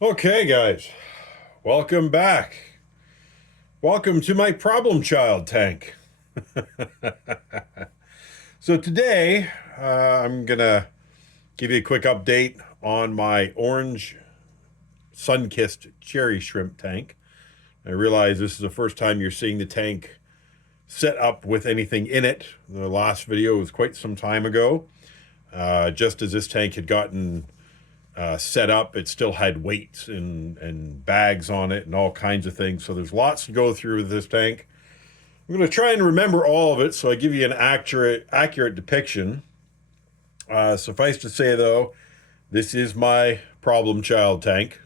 Okay, guys, welcome back. Welcome to my problem child tank. So today, I'm gonna give you a quick update on my orange Sunkist cherry shrimp tank. I realize this is the first time you're seeing the tank set up with anything in it. The last video was quite some time ago. Just as this tank had gotten set up, it still had weights and bags on it and all kinds of things. So there's lots to go through with this tank. I'm going to try and remember all of it so I give you an accurate depiction. Suffice to say, though, this is my problem child tank.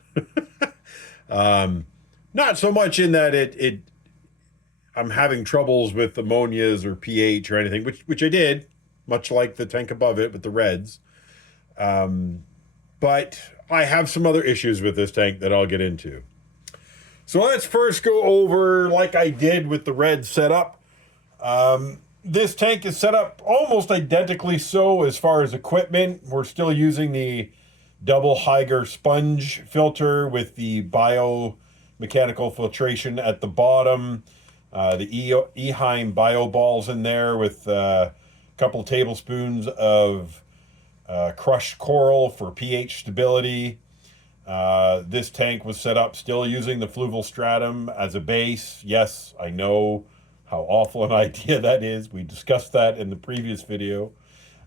Not so much in that I'm having troubles with ammonias or pH or anything, which I did, much like the tank above it with the reds. But I have some other issues with this tank that I'll get into. So let's first go over, like I did with the red setup. This tank is set up almost identically so as far as equipment. We're still using the double Hygger sponge filter with the biomechanical filtration at the bottom. The Eheim bio balls in there with a couple tablespoons of crushed coral for pH stability. This tank was set up still using the fluval stratum as a base. Yes, I know how awful an idea that is. We discussed that in the previous video.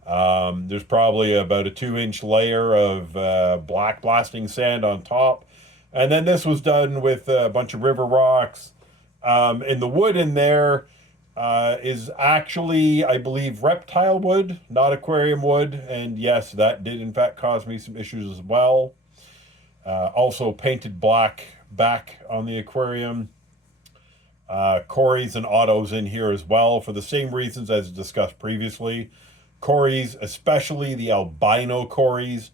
There's probably about a 2-inch layer of black blasting sand on top. And then this was done with a bunch of river rocks. And the wood in there is actually, I believe, reptile wood, not aquarium wood. And yes, that did in fact cause me some issues as well. Also painted black back on the aquarium. Cories and autos in here as well for the same reasons as discussed previously. Cories, especially the albino cories,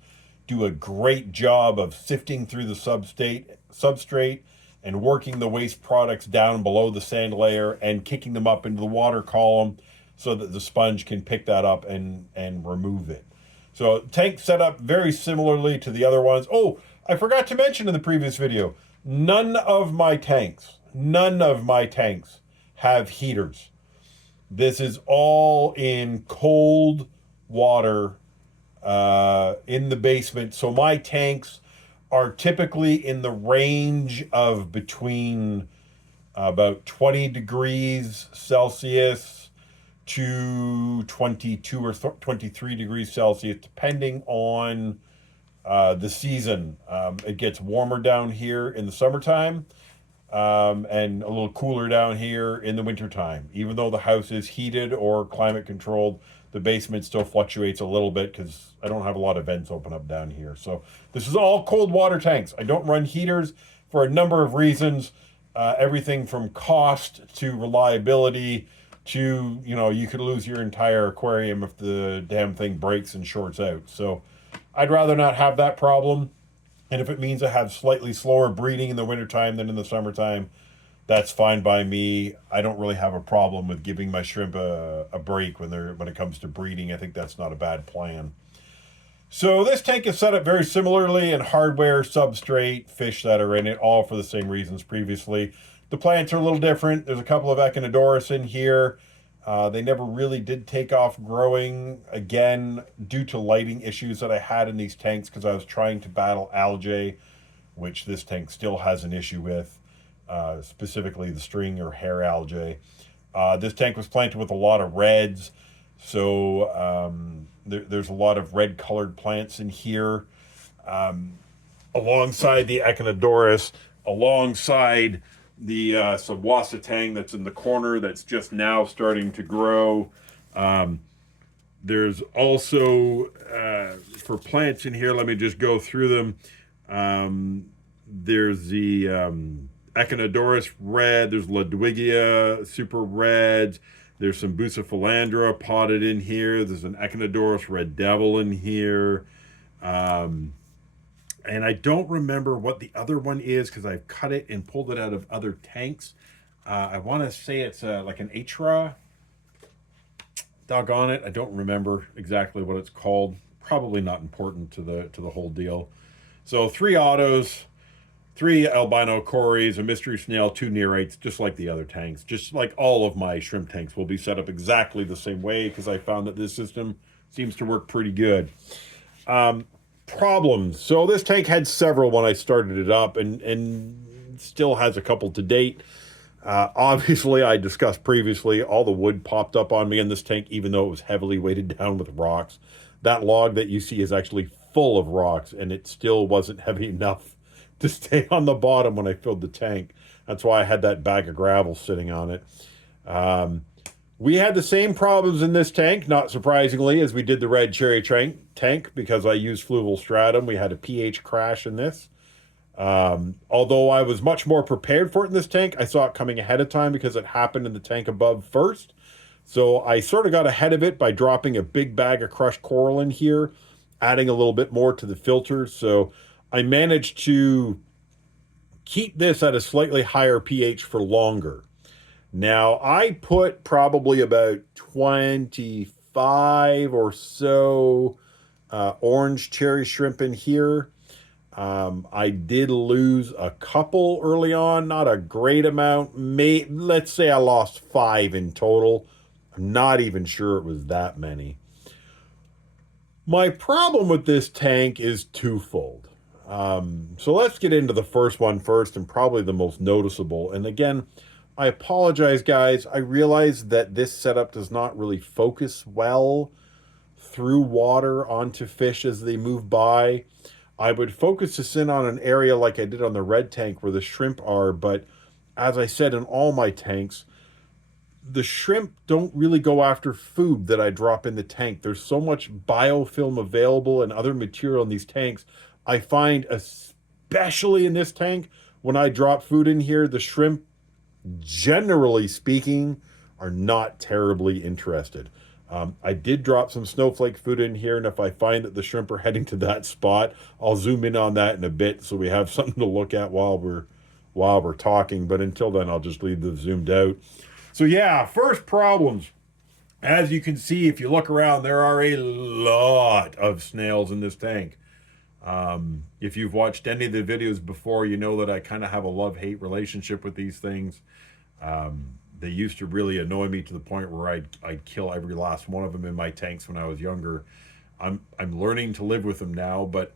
do a great job of sifting through the substrate and working the waste products down below the sand layer and kicking them up into the water column so that the sponge can pick that up and remove it. So tank set up very similarly to the other ones. Oh, I forgot to mention in the previous video, none of my tanks have heaters. This is all in cold water in the basement. So my tanks are typically in the range of between about 20 degrees Celsius to 22 or 23 degrees Celsius, depending on the season. It gets warmer down here in the summertime and a little cooler down here in the wintertime. Even though the house is heated or climate controlled, the basement still fluctuates a little bit because I don't have a lot of vents open up down here. So this is all cold water tanks. I don't run heaters for a number of reasons. Everything from cost to reliability to, you could lose your entire aquarium if the damn thing breaks and shorts out. So I'd rather not have that problem. And if it means I have slightly slower breeding in the wintertime than in the summertime, that's fine by me. I don't really have a problem with giving my shrimp a break when it comes to breeding. I think that's not a bad plan. So this tank is set up very similarly in hardware, substrate, fish that are in it, all for the same reasons previously. The plants are a little different. There's a couple of Echinodoros in here. They never really did take off growing, again, due to lighting issues that I had in these tanks because I was trying to battle algae, which this tank still has an issue with, specifically the string or hair algae. This tank was planted with a lot of reds, so there's a lot of red colored plants in here, alongside the Echinodoros, alongside the Sawasatang that's in the corner that's just now starting to grow. There's also, for plants in here, let me just go through them. There's the Echinodoros red, there's Ludwigia super reds, there's some Bucephalandra potted in here, there's an Echinodoros red devil in here. And I don't remember what the other one is because I've cut it and pulled it out of other tanks. I want to say it's like an Atra. Doggone it, I don't remember exactly what it's called. Probably not important to the whole deal. So 3 autos. 3 albino cories, a mystery snail, 2 neorites, just like the other tanks. Just like all of my shrimp tanks will be set up exactly the same way because I found that this system seems to work pretty good. Um, Problems. So this tank had several when I started it up and still has a couple to date. Obviously, I discussed previously, all the wood popped up on me in this tank, even though it was heavily weighted down with rocks. That log that you see is actually full of rocks, and it still wasn't heavy enough to stay on the bottom when I filled the tank. That's why I had that bag of gravel sitting on it. Um, we had the same problems in this tank, not surprisingly, as we did the red cherry tank because I used fluval stratum. We had a pH crash in this. Although I was much more prepared for it in this tank, I saw it coming ahead of time because it happened in the tank above first. So I sort of got ahead of it by dropping a big bag of crushed coral in here, adding a little bit more to the filter. So I managed to keep this at a slightly higher pH for longer. Now, I put probably about 25 or so orange cherry shrimp in here. I did lose a couple early on, not a great amount. Let's say I lost 5 in total. I'm not even sure it was that many. My problem with this tank is twofold. So let's get into the first one first, and probably the most noticeable. And again, I apologize, guys. I realize that this setup does not really focus well through water onto fish as they move by. I would focus this in on an area like I did on the red tank where the shrimp are, but as I said in all my tanks, the shrimp don't really go after food that I drop in the tank. There's so much biofilm available and other material in these tanks. I find, especially in this tank, when I drop food in here, the shrimp, generally speaking, are not terribly interested. I did drop some snowflake food in here, and if I find that the shrimp are heading to that spot, I'll zoom in on that in a bit so we have something to look at while we're talking. But until then, I'll just leave this zoomed out. So yeah, first problems. As you can see, if you look around, there are a lot of snails in this tank. If you've watched any of the videos before, you know that I kind of have a love-hate relationship with these things. They used to really annoy me to the point where I'd kill every last one of them in my tanks when I was younger. I'm learning to live with them now, but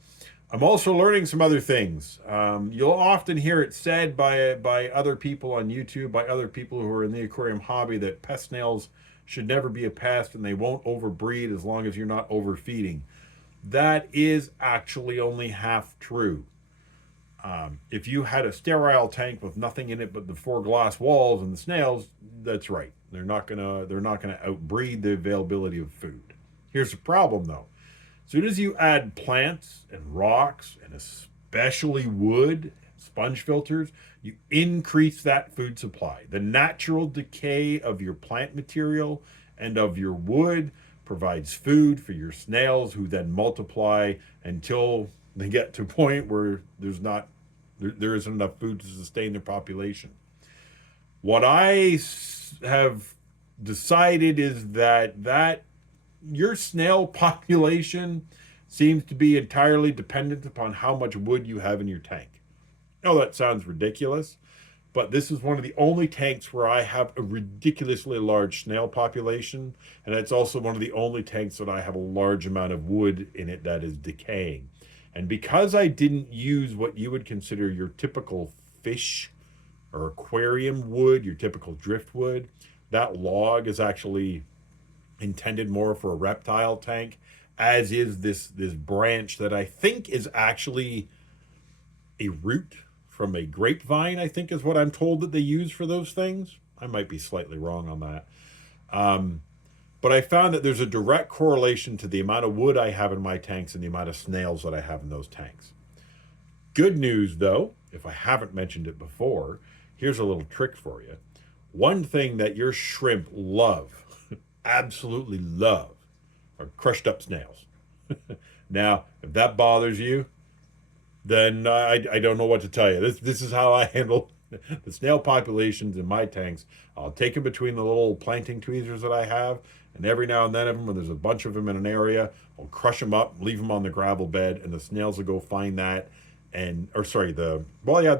I'm also learning some other things. You'll often hear it said by other people on YouTube, by other people who are in the aquarium hobby, that pest snails should never be a pest and they won't overbreed as long as you're not overfeeding. That is actually only half true. If you had a sterile tank with nothing in it but the 4 glass walls and the snails, that's right. They're not gonna outbreed the availability of food. Here's the problem though. As soon as you add plants and rocks and especially wood, sponge filters, you increase that food supply. The natural decay of your plant material and of your wood provides food for your snails, who then multiply until they get to a point where there isn't enough food to sustain their population. What I have decided is that your snail population seems to be entirely dependent upon how much wood you have in your tank. I know that sounds ridiculous, but this is one of the only tanks where I have a ridiculously large snail population, and it's also one of the only tanks that I have a large amount of wood in it that is decaying. And because I didn't use what you would consider your typical fish or aquarium wood, your typical driftwood, that log is actually intended more for a reptile tank, as is this branch that I think is actually a root from a grapevine, I think is what I'm told that they use for those things. I might be slightly wrong on that. But I found that there's a direct correlation to the amount of wood I have in my tanks and the amount of snails that I have in those tanks. Good news, though, if I haven't mentioned it before, here's a little trick for you. One thing that your shrimp love, absolutely love, are crushed up snails. Now, if that bothers you, then I don't know what to tell you. This is how I handle the snail populations in my tanks. I'll take them between the little planting tweezers that I have, and every now and then, when there's a bunch of them in an area, I'll crush them up, leave them on the gravel bed, and the snails will go find that and or sorry, the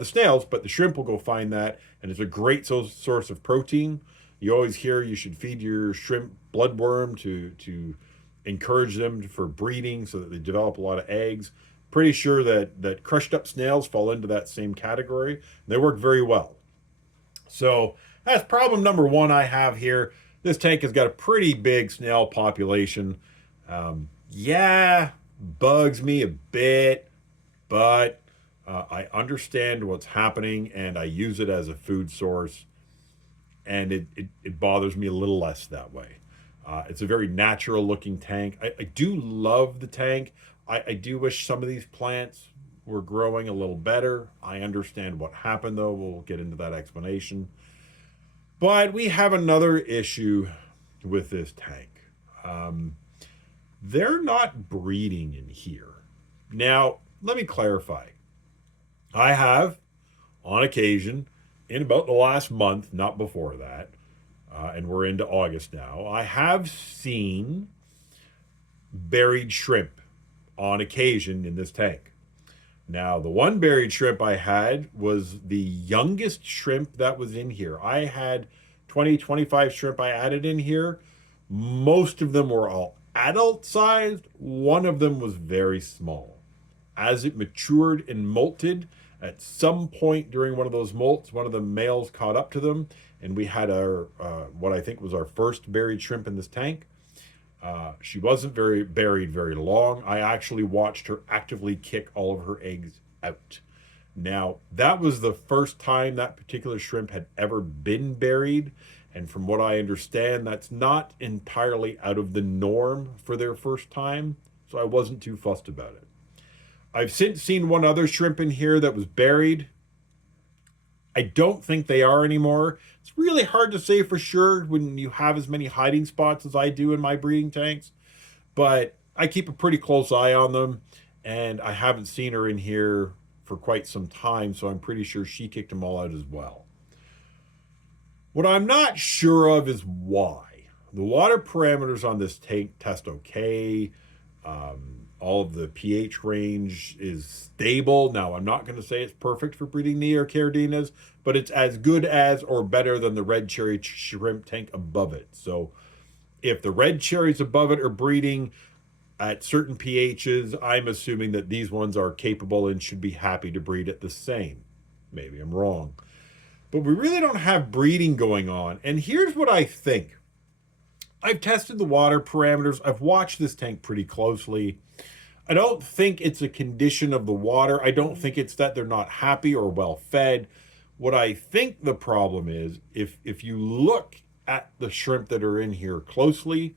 snails, but the shrimp will go find that, and it's a great source of protein. You always hear you should feed your shrimp bloodworm to encourage them for breeding so that they develop a lot of eggs. Pretty sure that crushed up snails fall into that same category. They work very well. So that's problem number one I have here. This tank has got a pretty big snail population. Yeah, bugs me a bit, but I understand what's happening and I use it as a food source, and it bothers me a little less that way. It's a very natural looking tank. I do love the tank. I do wish some of these plants were growing a little better. I understand what happened though. We'll get into that explanation. But we have another issue with this tank. Um, they're not breeding in here. Now, let me clarify. I have, on occasion, in about the last month, not before that, and we're into August now, I have seen buried shrimp on occasion in this tank. Now, the one buried shrimp I had was the youngest shrimp that was in here. I had 20, 25 shrimp I added in here. Most of them were all adult sized. One of them was very small. As it matured and molted, at some point during one of those molts, one of the males caught up to them, and we had our what I think was our first buried shrimp in this tank. She wasn't very buried very long. I actually watched her actively kick all of her eggs out. Now, that was the first time that particular shrimp had ever been buried. And from what I understand, that's not entirely out of the norm for their first time. So I wasn't too fussed about it. I've since seen one other shrimp in here that was buried. I don't think they are anymore. It's really hard to say for sure when you have as many hiding spots as I do in my breeding tanks, but I keep a pretty close eye on them, and I haven't seen her in here for quite some time, so I'm pretty sure she kicked them all out as well. What I'm not sure of is why. The water parameters on this tank test okay. All of the pH range is stable. Now, I'm not going to say it's perfect for breeding Neocaradinas, but it's as good as or better than the red cherry shrimp tank above it. So if the red cherries above it are breeding at certain pHs, I'm assuming that these ones are capable and should be happy to breed at the same. Maybe I'm wrong. But we really don't have breeding going on. And here's what I think. I've tested the water parameters. I've watched this tank pretty closely. I don't think it's a condition of the water. I don't think it's that they're not happy or well fed. What I think the problem is, if you look at the shrimp that are in here closely,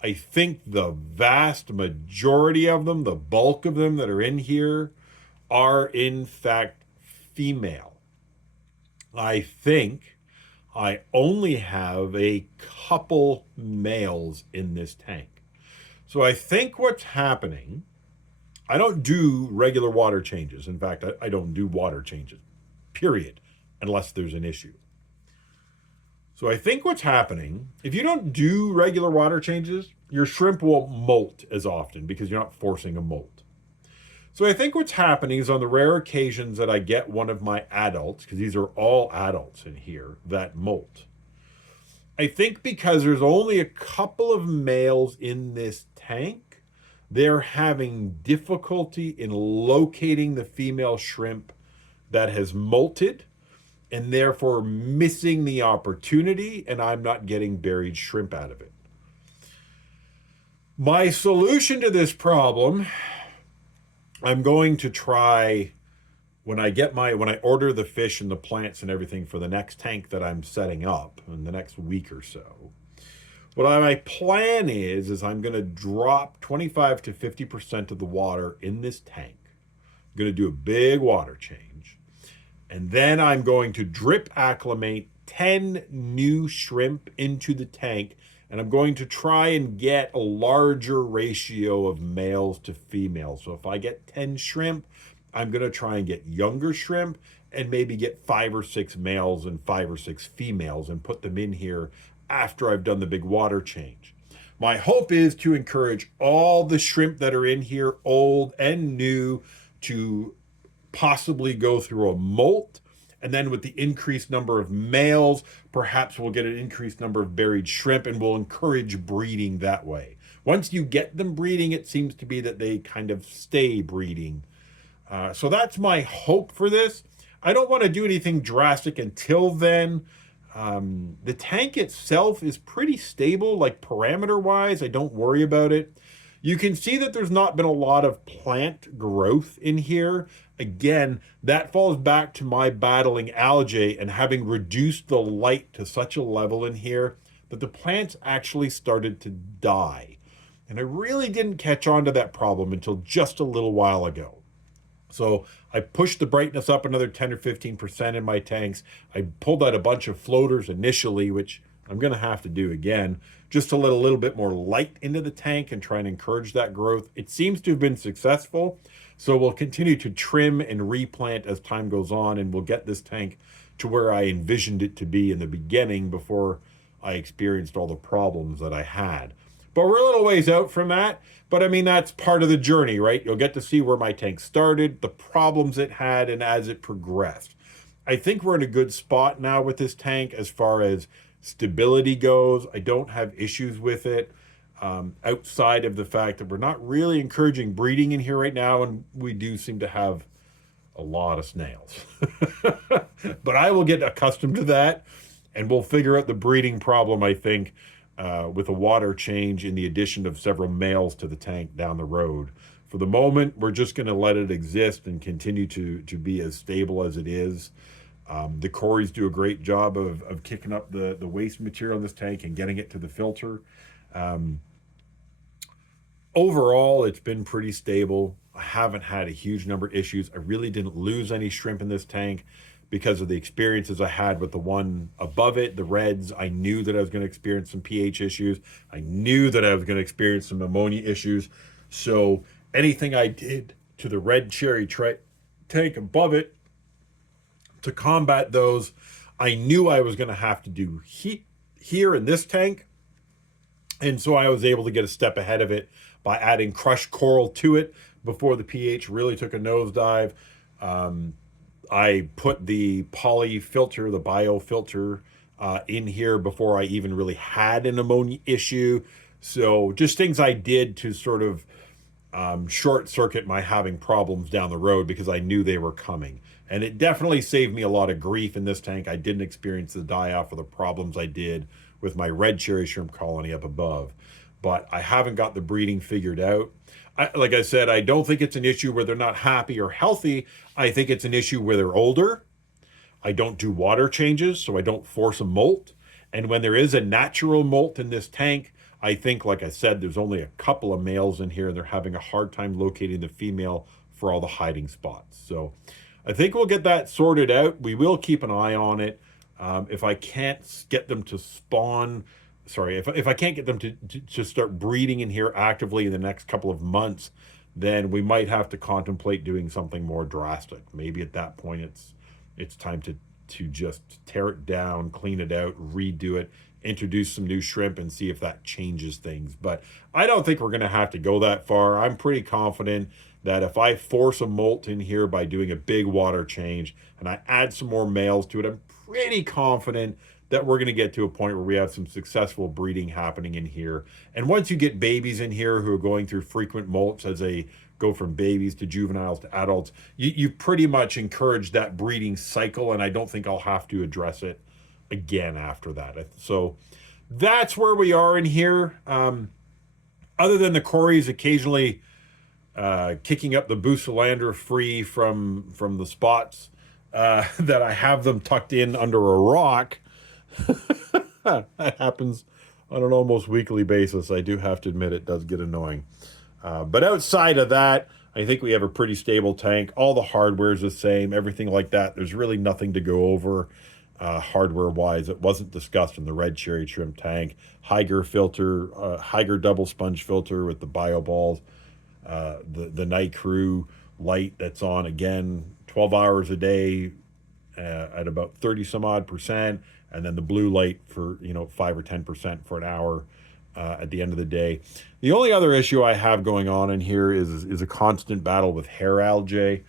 I think the vast majority of them, the bulk of them that are in here, are in fact female. I think I only have a couple males in this tank. So I think what's happening, I don't do regular water changes. In fact, I don't do water changes, period, unless there's an issue. So I think what's happening, if you don't do regular water changes, your shrimp won't molt as often because you're not forcing a molt. So I think what's happening is on the rare occasions that I get one of my adults, because these are all adults in here, that molt. I think because there's only a couple of males in this tank, they're having difficulty in locating the female shrimp that has molted and therefore missing the opportunity, and I'm not getting buried shrimp out of it. My solution to this problem, I'm going to try when I order the fish and the plants and everything for the next tank that I'm setting up in the next week or so. What my plan is I'm going to drop 25 to 50% of the water in this tank. I'm going to do a big water change. And then I'm going to drip acclimate 10 new shrimp into the tank. And I'm going to try and get a larger ratio of males to females. So if I get 10 shrimp, I'm going to try and get younger shrimp and maybe get 5 or 6 males and 5 or 6 females and put them in here after I've done the big water change. My hope is to encourage all the shrimp that are in here, old and new, to possibly go through a molt. And then with the increased number of males, perhaps we'll get an increased number of buried shrimp and we'll encourage breeding that way. Once you get them breeding, it seems to be that they kind of stay breeding. So that's my hope for this. I don't want to do anything drastic until then. The tank itself is pretty stable, like parameter wise. I don't worry about it. You can see that there's not been a lot of plant growth in here. Again, that falls back to my battling algae and having reduced the light to such a level in here that the plants actually started to die. And I really didn't catch on to that problem until just a little while ago. So I pushed the brightness up another 10 or 15% in my tanks. I pulled out a bunch of floaters initially, which I'm going to have to do again, just to let a little bit more light into the tank and try and encourage that growth. It seems to have been successful. So we'll continue to trim and replant as time goes on, and we'll get this tank to where I envisioned it to be in the beginning before I experienced all the problems that I had. But we're a little ways out from that. But I mean, that's part of the journey, right? You'll get to see where my tank started, the problems it had, and as it progressed. I think we're in a good spot now with this tank as far as stability goes. I don't have issues with it, outside of the fact that we're not really encouraging breeding in here right now, and we do seem to have a lot of snails. But I will get accustomed to that, and we'll figure out the breeding problem, I think, with a water change in the addition of several males to the tank down the road. For the moment, we're just going to let it exist and continue to be as stable as it is. The Cories do a great job of kicking up the waste material in this tank and getting it to the filter. Overall, it's been pretty stable. I haven't had a huge number of issues. I really didn't lose any shrimp in this tank because of the experiences I had with the one above it, the reds. I knew that I was going to experience some pH issues. I knew that I was going to experience some ammonia issues. So anything I did to the red cherry tank above it to combat those, I knew I was going to have to do here in this tank. And so I was able to get a step ahead of it by adding crushed coral to it before the pH really took a nosedive. I put the poly filter, the bio filter, in here before I even really had an ammonia issue. So just things I did to sort of short circuit my having problems down the road because I knew they were coming. And it definitely saved me a lot of grief in this tank. I didn't experience the die-off or the problems I did with my red cherry shrimp colony up above. But I haven't got the breeding figured out. Like I said, I don't think it's an issue where they're not happy or healthy. I think it's an issue where they're older. I don't do water changes, so I don't force a molt. And when there is a natural molt in this tank, I think, like I said, there's only a couple of males in here, and they're having a hard time locating the female for all the hiding spots. So I think we'll get that sorted out. We will keep an eye on it. If I can't get them to spawn, if I can't get them to start breeding in here actively in the next couple of months, then we might have to contemplate doing something more drastic. Maybe at that point it's time to just tear it down, clean it out, redo it, introduce some new shrimp and see if that changes things. But I don't think we're going to have to go that far. I'm pretty confident that if I force a molt in here by doing a big water change and I add some more males to it, I'm pretty confident that we're going to get to a point where we have some successful breeding happening in here. And once you get babies in here who are going through frequent molts as they go from babies to juveniles to adults, you pretty much encourage that breeding cycle, and I don't think I'll have to address it again after that. So that's where we are in here. Other than the Cories occasionally kicking up the Bucelander free from the spots that I have them tucked in under a rock. That happens on an almost weekly basis. I do have to admit it does get annoying. But outside of that, I think we have a pretty stable tank. All the hardware is the same, everything like that. There's really nothing to go over hardware-wise. It wasn't discussed in the red cherry shrimp tank. Higer filter, Higer double sponge filter with the bio balls. The night crew light that's on, again, 12 hours a day at about 30 some odd percent. And then the blue light for 5 or 10% for an hour at the end of the day. The only other issue I have going on in here is a constant battle with hair algae.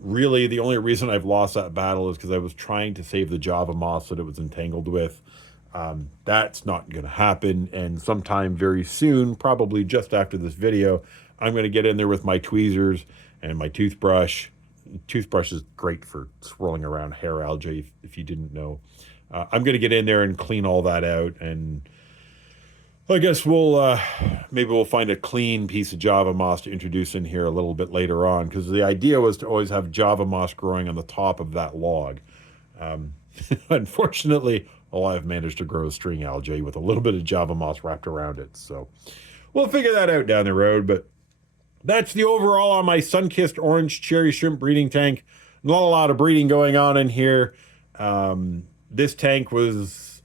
Really, the only reason I've lost that battle is because I was trying to save the Java moss that it was entangled with. That's not going to happen. And sometime very soon, probably just after this video, I'm going to get in there with my tweezers and my toothbrush. Toothbrush is great for swirling around hair algae, if you didn't know. I'm going to get in there and clean all that out, and I guess maybe we'll find a clean piece of Java moss to introduce in here a little bit later on, because the idea was to always have Java moss growing on the top of that log. Um, Unfortunately, all I've managed to grow is string algae with a little bit of Java moss wrapped around it. So we'll figure that out down the road. But that's the overall on my Sunkist orange cherry shrimp breeding tank. Not a lot of breeding going on in here. This tank was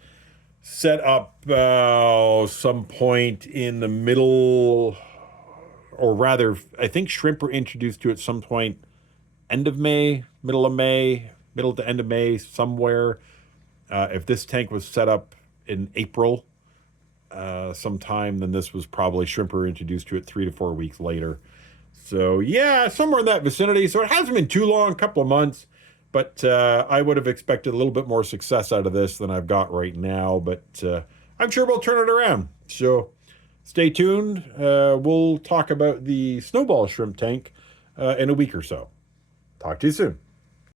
set up some point in the middle, or rather, I think shrimp were introduced to it some point end of May, middle of May, middle to end of May, somewhere. If this tank was set up in April sometime, then this was probably shrimp were introduced to it 3 to 4 weeks later. So yeah, somewhere in that vicinity. So it hasn't been too long, a couple of months, but I would have expected a little bit more success out of this than I've got right now. But I'm sure we'll turn it around. So stay tuned. We'll talk about the snowball shrimp tank in a week or so. Talk to you soon.